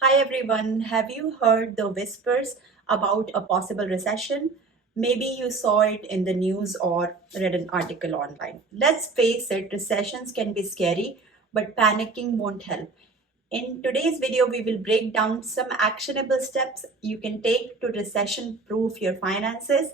Hi everyone, have you heard the whispers about a possible recession? Maybe you saw it in the news or read an article online. Let's face it, recessions can be scary, but panicking won't help. In today's video, we will break down some actionable steps you can take to recession proof your finances,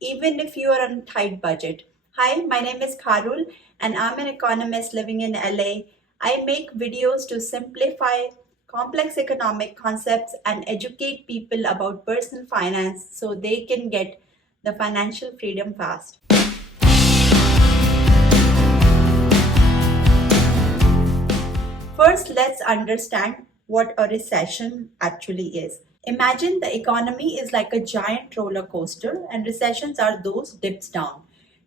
even if you are on a tight budget. Hi, my name is Karul, and I'm an economist living in LA. I make videos to simplify complex economic concepts and educate people about personal finance so they can get the financial freedom fast. First, let's understand what a recession actually is. Imagine the economy is like a giant roller coaster, and recessions are those dips down.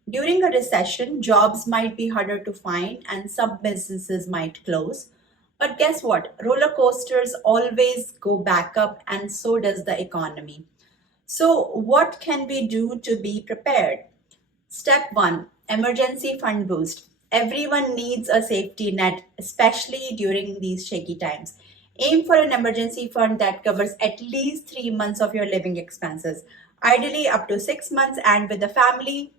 During a recession, jobs might be harder to find and some businesses might close. But guess what? Roller coasters always go back up, and so does the economy. So, what can we do to be prepared? Step 1, Emergency Fund Boost. Everyone needs a safety net, especially during these shaky times. Aim for an emergency fund that covers at least 3 months of your living expenses, ideally up to 6 months, and with the family,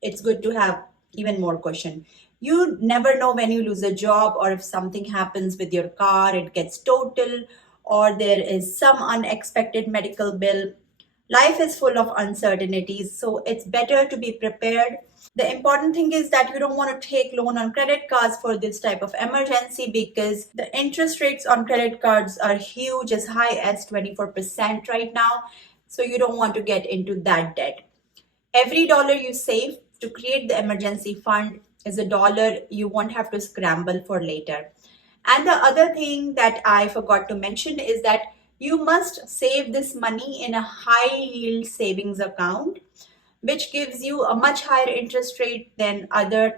it's good to have even more cushion. You never know when you lose a job or if something happens with your car, it gets total, or there is some unexpected medical bill. Life is full of uncertainties, so it's better to be prepared. The important thing is that you don't want to take loan on credit cards for this type of emergency because the interest rates on credit cards are huge, as high as 24% right now. So you don't want to get into that debt. Every dollar you save to create the emergency fund is a dollar you won't have to scramble for later. And the other thing that I forgot to mention is that you must save this money in a high yield savings account, which gives you a much higher interest rate than other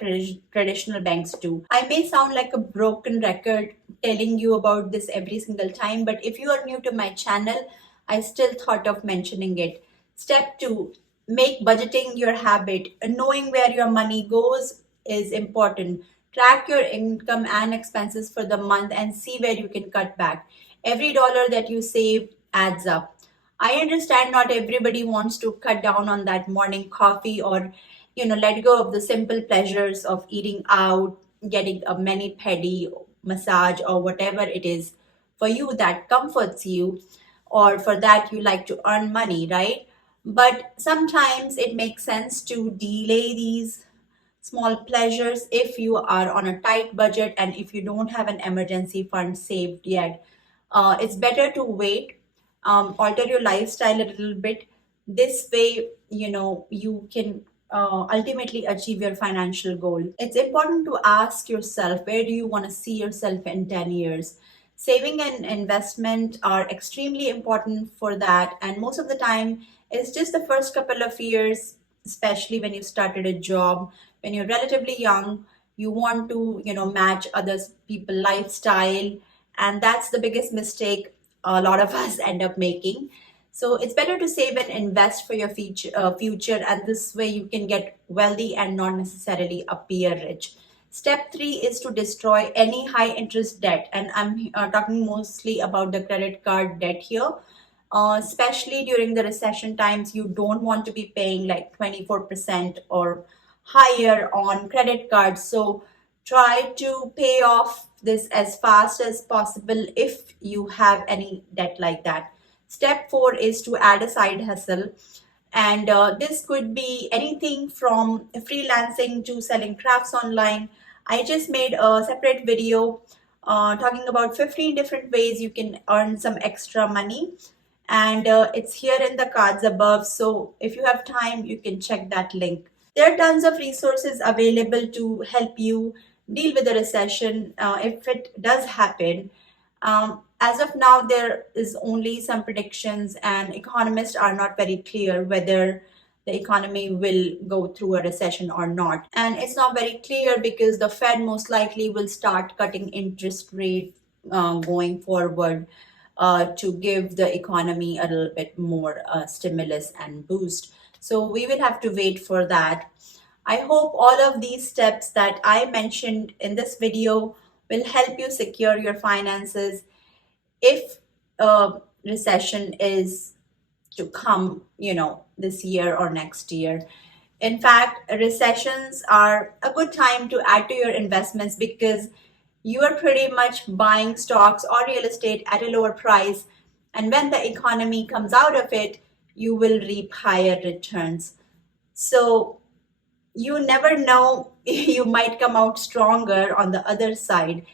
traditional banks do. I may sound like a broken record telling you about this every single time, but if you are new to my channel, I still thought of mentioning it. Step 2, make budgeting your habit. Knowing where your money goes is important. Track your income and expenses for the month and see where you can cut back. Every dollar that you save adds up. I understand not everybody wants to cut down on that morning coffee or, let go of the simple pleasures of eating out, getting a mani pedi massage or whatever it is for you that comforts you, or for that you like to earn money, right? But sometimes it makes sense to delay these small pleasures if you are on a tight budget and if you don't have an emergency fund saved yet. It's better to wait, alter your lifestyle a little bit. This way, you can ultimately achieve your financial goal. It's important to ask yourself, where do you want to see yourself in 10 years? Saving and investment are extremely important for that. And most of the time, it's just the first couple of years, especially when you started a job, when you're relatively young, you want to, match others people lifestyle. And that's the biggest mistake a lot of us end up making. So it's better to save and invest for your future, and this way you can get wealthy and not necessarily appear rich. Step 3 is to destroy any high interest debt, and I'm talking mostly about the credit card debt here. Especially during the recession times, you don't want to be paying like 24% or higher on credit cards. So try to pay off this as fast as possible if you have any debt like that. Step 4 is to add a side hustle. And this could be anything from freelancing to selling crafts online. I just made a separate video talking about 15 different ways you can earn some extra money. And it's here in the cards above. So if you have time, you can check that link. There are tons of resources available to help you deal with the recession if it does happen. As of now, there is only some predictions, and economists are not very clear whether the economy will go through a recession or not. And it's not very clear because the Fed most likely will start cutting interest rate going forward to give the economy a little bit more stimulus and boost. So we will have to wait for that. I hope all of these steps that I mentioned in this video will help you secure your finances. If a recession is to come, this year or next year. In fact, recessions are a good time to add to your investments because you are pretty much buying stocks or real estate at a lower price. And when the economy comes out of it, you will reap higher returns. So you never know, you might come out stronger on the other side.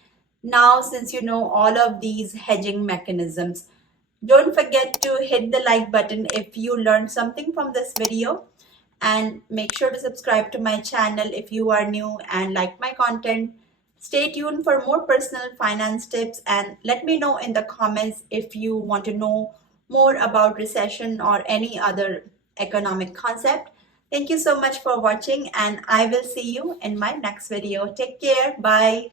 Now, since you know all of these hedging mechanisms, don't forget to hit the like button if you learned something from this video, and make sure to subscribe to my channel if you are new and like my content. Stay tuned for more personal finance tips, and let me know in the comments if you want to know more about recession or any other economic concept. Thank you so much for watching, and I will see you in my next video. Take care. Bye.